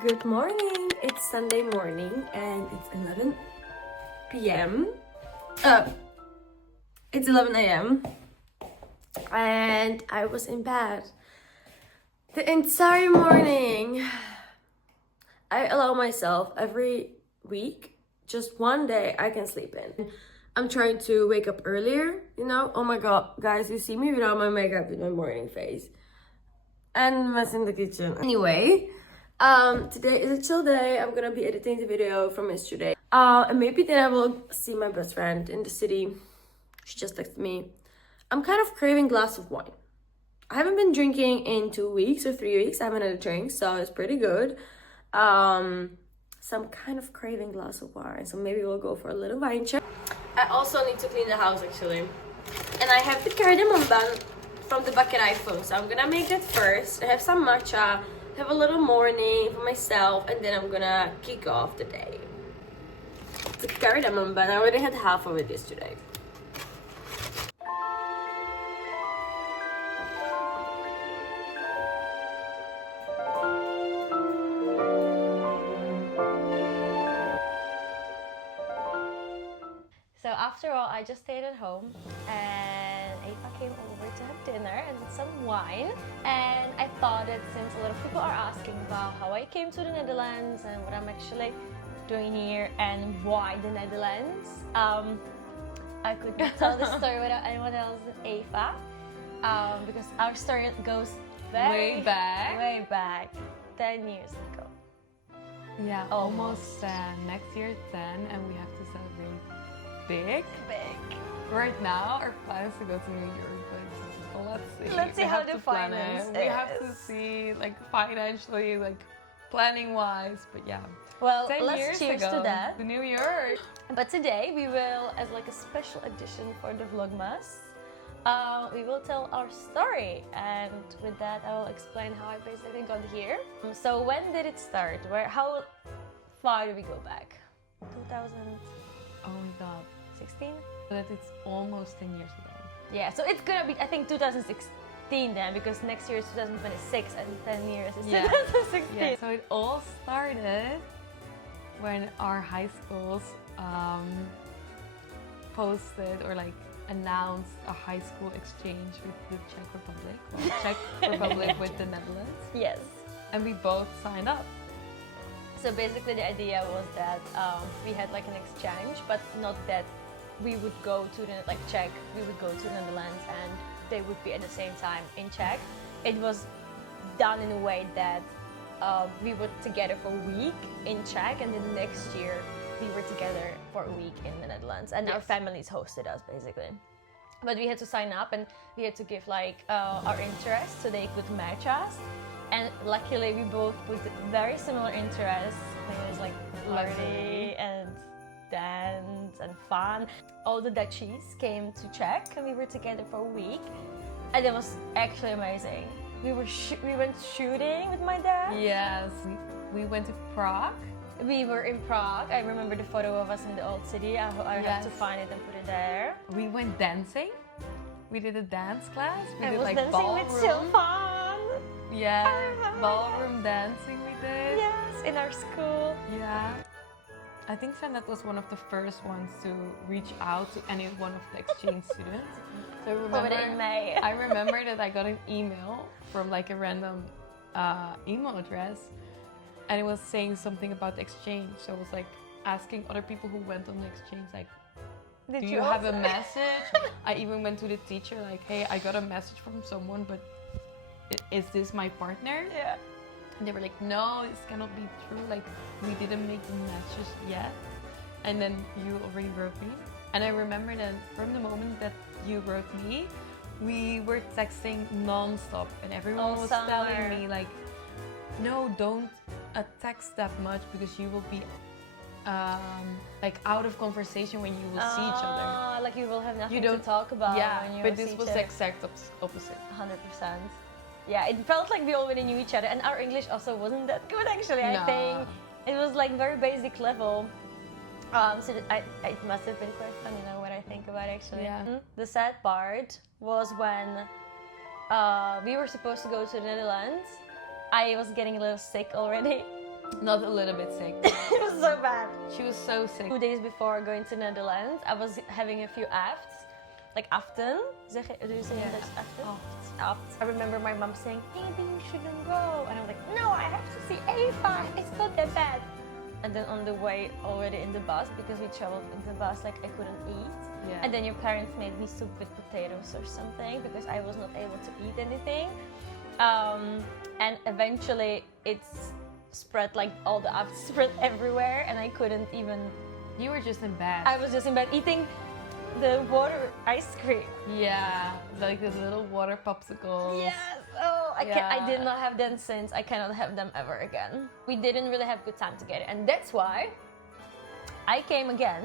Good morning! It's Sunday morning and it's 11 p.m. It's 11 a.m. and I was in bed the entire morning. I allow myself every week, just one day I can sleep in. I'm trying to wake up earlier, you know? Oh my god, guys, you see me without my makeup with my morning face. And mess in the kitchen. Anyway, today is a chill day. I'm gonna be editing the video from yesterday. And maybe then I will see my best friend in the city. She just texted me. I'm kind of craving a glass of wine. I haven't been drinking in 2 weeks or 3 weeks. I haven't had a drink, so it's pretty good. So I'm kind of craving a glass of wine. So maybe we'll go for a little wine check. I also need to clean the house actually. And I have the cardamom bun from the bucket iPhone. So I'm gonna make that first. I have some matcha, have a little morning for myself, and then I'm gonna kick off the day. The cardamom bun, I already had half of it yesterday. So after all, I just stayed at home and Eva came over to have dinner and some wine. And I thought that since a lot of people are asking about how I came to the Netherlands and what I'm actually doing here and why the Netherlands, I could tell this story without anyone else than Eva, because our story goes way back, 10 years ago. Yeah, almost next year 10, and we have to celebrate big. Right now, our plan is to go to New York, but let's see. How the finance is. We have to see, like, financially, like, planning-wise, but yeah. Well, 10 let's years cheers ago, to that. to New York. But today we will, as like a special edition for the Vlogmas, we will tell our story, and with that I will explain how I basically got here. So when did it start? How far do we go back? 2016? Oh my god. But it's almost 10 years ago. Yeah, so it's gonna be, I think, 2016 then, because next year is 2026 and 10 years is 2016. Yeah, so it all started when our high schools posted or like announced a high school exchange with the Czech Republic, or Czech Republic with the Netherlands. Yes. And we both signed up. So basically the idea was that we had like an exchange, but not that we would go to the Czech, we would go to the Netherlands and they would be at the same time in Czech. It was done in a way that we were together for a week in Czech, and then next year we were together for a week in the Netherlands, and our families hosted us basically. But we had to sign up and we had to give like our interest so they could match us. And luckily we both put very similar interests. It was like party and dance and fun. All the Dutchies came to Czech and we were together for a week. And it was actually amazing. We went shooting with my dad. Yes, we went to Prague. We were in Prague. I remember the photo of us in the old city. I have to find it and put it there. We went dancing. We did a dance class. We I did was like dancing ballroom. with Sylvan. Yeah, ballroom dancing we did. Yes, in our school. Yeah. I think Janet was one of the first ones to reach out to any one of the exchange students. So in May. I remember that I got an email from like a random email address, and it was saying something about the exchange. So it was like asking other people who went on the exchange, like, do you have a message? I even went to the teacher like, hey, I got a message from someone, but is this my partner? Yeah. And they were like, no, this cannot be true. Like, we didn't make the matches yet. And then you already wrote me. And I remember that from the moment that you wrote me, we were texting non-stop. And everyone was telling me like, no, don't text that much because you will be like out of conversation when you will see each other. Like you will have nothing to talk about. Yeah, when you but this was the exact opposite. 100%. Yeah, it felt like we already knew each other, and our English also wasn't that good actually. I think it was like very basic level. So it must have been quite fun, you know, what I think about actually. Yeah. The sad part was when we were supposed to go to the Netherlands. I was getting a little sick already. Not a little bit sick. It was so bad. She was so sick. 2 days before going to Netherlands, I was having a few afts. Like aften. Do you say in Dutch aften? Afts. I remember my mom saying, maybe you shouldn't go. And I was like, no, I have to see Eva. It's not that bad. And then on the way already in the bus, because we traveled in the bus, like I couldn't eat. Yeah. And then your parents made me soup with potatoes or something because I was not able to eat anything. And eventually it's spread, like all the afts spread everywhere, and I couldn't even. You were just in bed. I was just in bed eating the water ice cream. Yeah, like the little water popsicles. Yes. Oh, I did not have them since. I cannot have them ever again. We didn't really have good time together, and that's why I came again.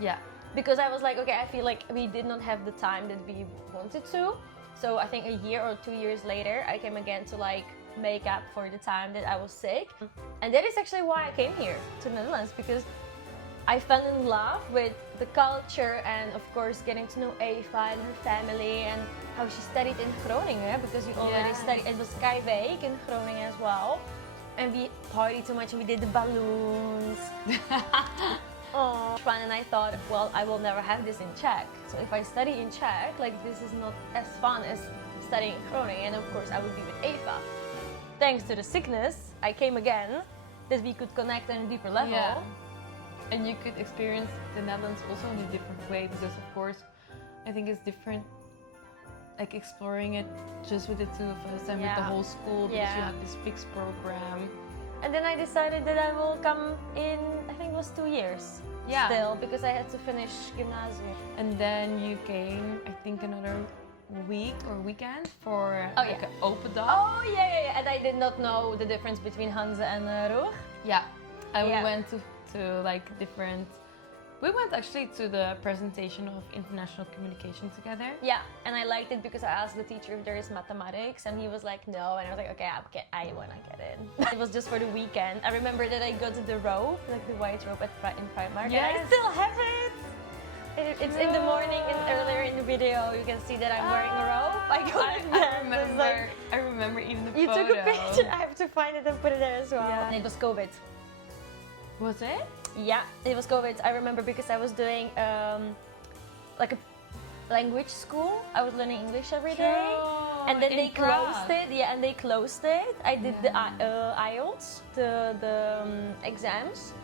Yeah. Because I was like, okay, I feel like we did not have the time that we wanted to. So I think a year or 2 years later, I came again to like make up for the time that I was sick. And that is actually why I came here to the Netherlands, because I fell in love with the culture and of course getting to know Eva and her family and how she studied in Groningen, because we already studied. It was Skyweek in Groningen as well. And we partied too much and we did the balloons. Oh, fun. And I thought, well, I will never have this in Czech. So if I study in Czech, like this is not as fun as studying in Groningen. And of course I would be with Eva. Thanks to the sickness, I came again, that we could connect on a deeper level. Yeah. And you could experience the Netherlands also in a different way, because of course, I think it's different, like exploring it just with the two of us and with the whole school, because you have this fixed program. And then I decided that I will come in, I think it was 2 years still, because I had to finish gymnasium. And then you came, I think, another week or weekend for like an open dag. Oh yeah. And I did not know the difference between Hanze and Roeg. Yeah. And we went to like different. We went actually to the presentation of international communication together. Yeah, and I liked it because I asked the teacher if there is mathematics, and he was like, no, and I was like, okay, I wanna get in. It was just for the weekend. I remember that I got the robe, like the white robe in Primark, and I still have it. It's in the morning, and earlier in the video, you can see that I'm wearing a robe. I got it there. I remember even the You photo. took a picture. I have to find it and put it there as well. Yeah. And it was COVID. Was it? Yeah, it was COVID. I remember because I was doing like a language school. I was learning English every day, and then they closed it. Yeah, and they closed it. I did the IELTS, the exams,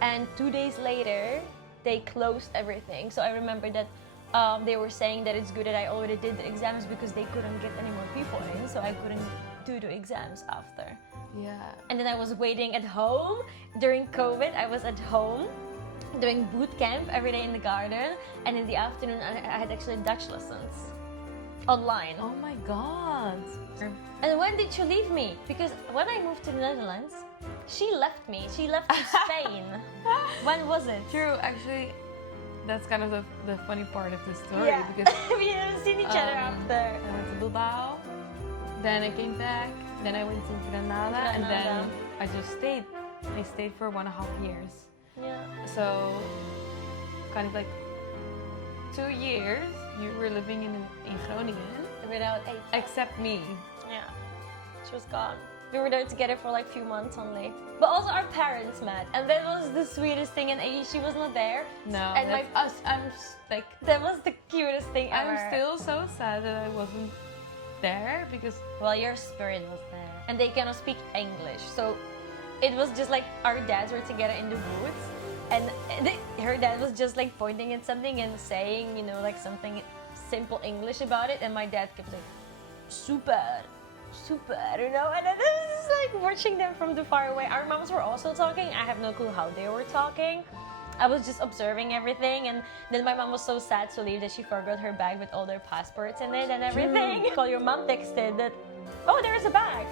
and 2 days later they closed everything. So I remember that they were saying that it's good that I already did the exams because they couldn't get any more people in, so I couldn't do the exams after. Yeah. And then I was waiting at home during COVID. I was at home doing boot camp every day in the garden, and in the afternoon I had actually Dutch lessons online. Oh my god. And when did you leave me? Because when I moved to the Netherlands, she left me. She left to Spain. When was it? True, actually, that's kind of the funny part of the story, because we haven't seen each other after. I went to Bilbao, then I came back, then I went to Granada, and then I just stayed. I stayed for 1.5 years. Yeah. So, kind of like 2 years, you were living in Groningen. Without Eva. Except me. Yeah. She was gone. We were there together for like a few months only. But also our parents met, and that was the sweetest thing, and she was not there. No, and that's us. Like, that was the cutest thing ever. I'm still so sad that I wasn't there, because well, your spirit was there, and they cannot speak English, so it was just like our dads were together in the woods, and her dad was just like pointing at something and saying, you know, like something simple English about it, and my dad kept like super, you know, and then I was just like watching them from the far away. Our moms were also talking. I have no clue how they were talking. I was just observing everything, and then my mom was so sad to leave that she forgot her bag with all their passports in it and everything. Call your mom texted that, oh, there's a bag.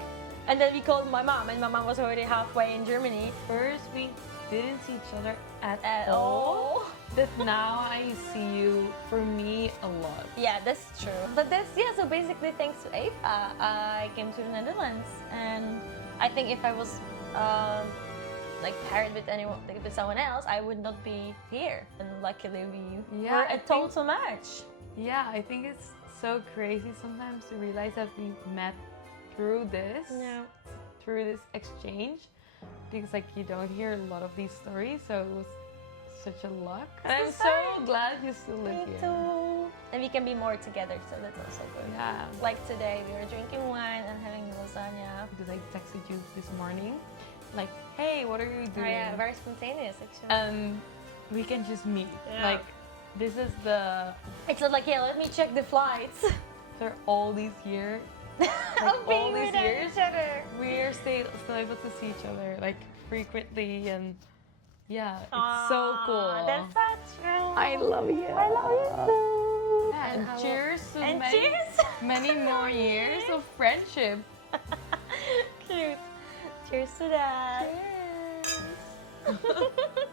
And then we called my mom, and my mom was already halfway in Germany. first we didn't see each other at all. But now I see you, for me, a lot. Yeah, that's true. But that's, so basically thanks to Eva, I came to the Netherlands. And I think if I was like paired with anyone, like with someone else, I would not be here. And luckily we were a total match. Yeah, I think it's so crazy sometimes to realize that we met through this, through this exchange. because like you don't hear a lot of these stories, so it was such a luck. And I'm So so glad you still Me live here. too. And we can be more together, so that's also good. Yeah. Like today, we were drinking wine and having lasagna. Because I texted you this morning, like, hey, what are you Oh doing? yeah, very spontaneous actually. We can just meet. Yeah. Like, this is the It's not like, yeah, let me check the flights. after all these years, Of being all these without years, each other. we're still able to see each other like frequently, and yeah, it's so cool. That's so true. I love you. I love you too. Yeah, and I will- cheers to And many, cheers. many more years of friendship. Cute. Cheers to that. Cheers.